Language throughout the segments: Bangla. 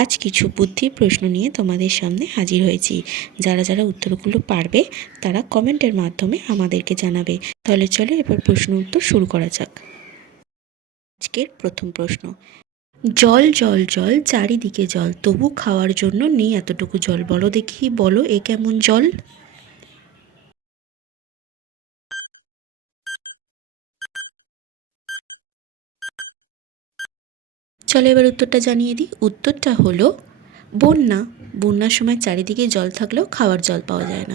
আজ কিছু বুদ্ধির প্রশ্ন নিয়ে তোমাদের সামনে হাজির হয়েছি। যারা যারা উত্তরগুলো পারবে, তারা কমেন্টের মাধ্যমে আমাদেরকে জানাবে। তাহলে চলো এবার প্রশ্ন উত্তর শুরু করা যাক। আজকের প্রথম প্রশ্ন। জল জল জল, চারিদিকে জল, তবু খাওয়ার জন্য নেই এতটুকু জল। বলো দেখি, বলো এ কেমন জল? চলো এবার উত্তরটা জানিয়ে দিই। উত্তরটা হলো বন্যা। বন্যার সময় চারিদিকে জল থাকলেও খাওয়ার জল পাওয়া যায় না।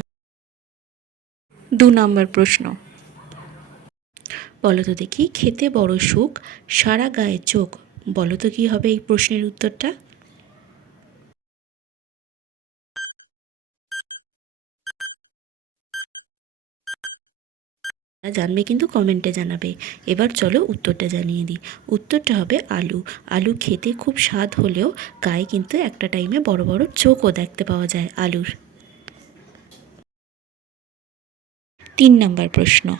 দু নম্বর প্রশ্ন। বলো তো দেখি খেতে বড় সুখ সারা গায়ে চোখ। বলো তো কী হবে এই প্রশ্নের উত্তরটা? জানবে কিন্তু কমেন্টে জানাবে। এবার চলো উত্তরটা জানিয়ে দিই। উত্তরটা হবে আলু। আলু খেতে খুব স্বাদ হলেও গায়ে কিন্তু একটা টাইমে বড় বড় চোখও দেখতে পাওয়া যায় আলুর। তিন নম্বর প্রশ্ন।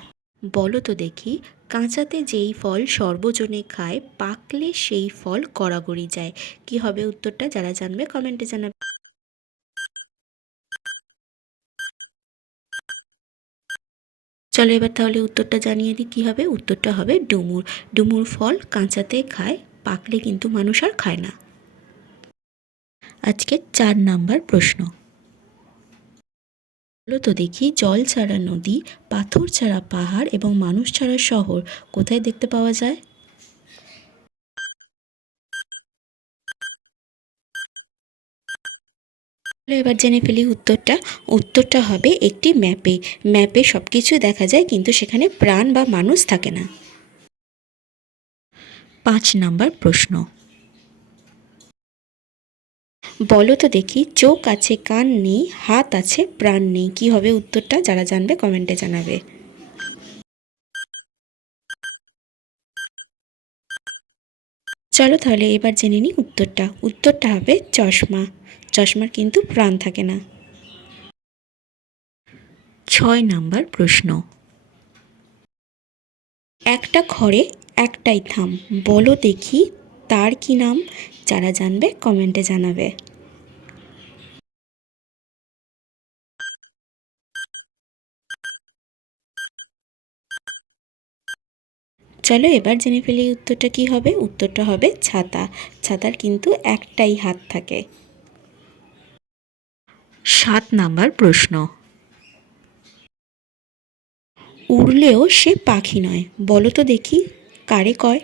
বলো তো দেখি, কাঁচাতে যেই ফল সর্বজনে খায়, পাকলে সেই ফল গড়াগড়ি যায়। কি হবে উত্তরটা? যারা জানবে কমেন্টে জানাবে। চলো এবার তাহলে উত্তরটা জানিয়ে দিই, কী হবে? উত্তরটা হবে ডুমুর। ডুমুর ফল কাঁচাতে খায়, পাকলে কিন্তু মানুষ আর খায় না। আজকে চার নাম্বার প্রশ্ন। মূলত তো দেখি, জল ছাড়া নদী, পাথর ছাড়া পাহাড় এবং মানুষ ছাড়া শহর কোথায় দেখতে পাওয়া যায়? চলো এবার জেনে ফেলি উত্তরটা। উত্তরটা হবে একটি ম্যাপে। ম্যাপে সব কিছু দেখা যায় কিন্তু সেখানে প্রাণ বা মানুষ থাকে না। পাঁচ নাম্বার প্রশ্ন। বলো তো দেখি, চোখ আছে, কান নেই, হাত আছে, প্রাণ নেই। কি হবে উত্তরটা? যারা জানবে কমেন্টে জানাবে। চলো তাহলে এবার জেনে নিই উত্তরটা। উত্তরটা হবে চশমা। চশমার কিন্তু প্রাণ থাকে না। ছয় নাম্বার প্রশ্ন। একটা ঘরে একটাই থাম, বলো দেখি তার কি নাম, যারা জানবে কমেন্টে জানাবে। চলো এবার জেনে ফেলি উত্তরটা কি হবে, উত্তরটা হবে ছাতা। ছাতার কিন্তু একটাই হাত থাকে। সাত নাম্বার প্রশ্ন। উড়লেও সে পাখি নয়, বলো তো দেখি কারে কয়।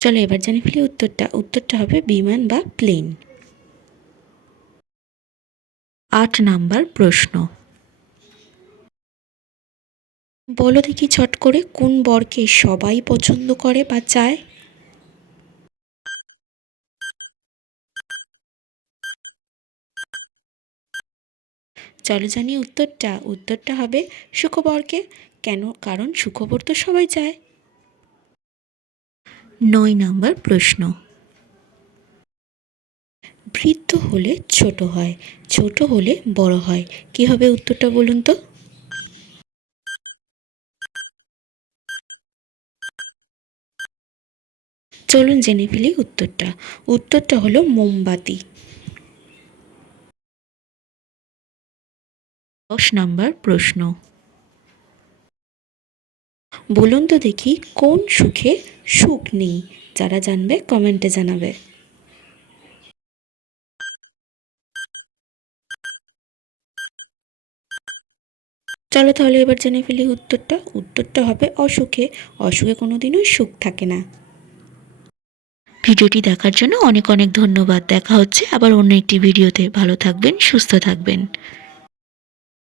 চলো এবার জানি ফেলি উত্তরটা উত্তরটা হবে বিমান বা প্লেন। আট নাম্বার প্রশ্ন। বলো দেখি ছট করে কোন বরকে সবাই পছন্দ করে বা চায়। চলো জানি উত্তরটা। উত্তরটা হবে সুখবরকে। কেন? কারণ সুখবর তো সবাই চায়। নয় নাম্বার প্রশ্ন। বৃদ্ধ হলে ছোট হয়, ছোট হলে বড় হয়। কি হবে উত্তরটা বলুন তো? চলুন জেনে ফেলি উত্তরটা। উত্তরটা হলো মোমবাতি। দশ নাম্বার প্রশ্ন। বলুন তো দেখি কোন সুখে সুখ নেই? যারা জানবে কমেন্টে জানাবে। চলো তাহলে এবার জেনে ফেলি উত্তরটা। উত্তরটা হবে অসুখে। অসুখে কোনোদিনই সুখ থাকে না। ভিডিওটি দেখার জন্য অনেক অনেক ধন্যবাদ। দেখা হচ্ছে আবার অন্য একটি ভিডিওতে। ভালো থাকবেন, সুস্থ থাকবেন।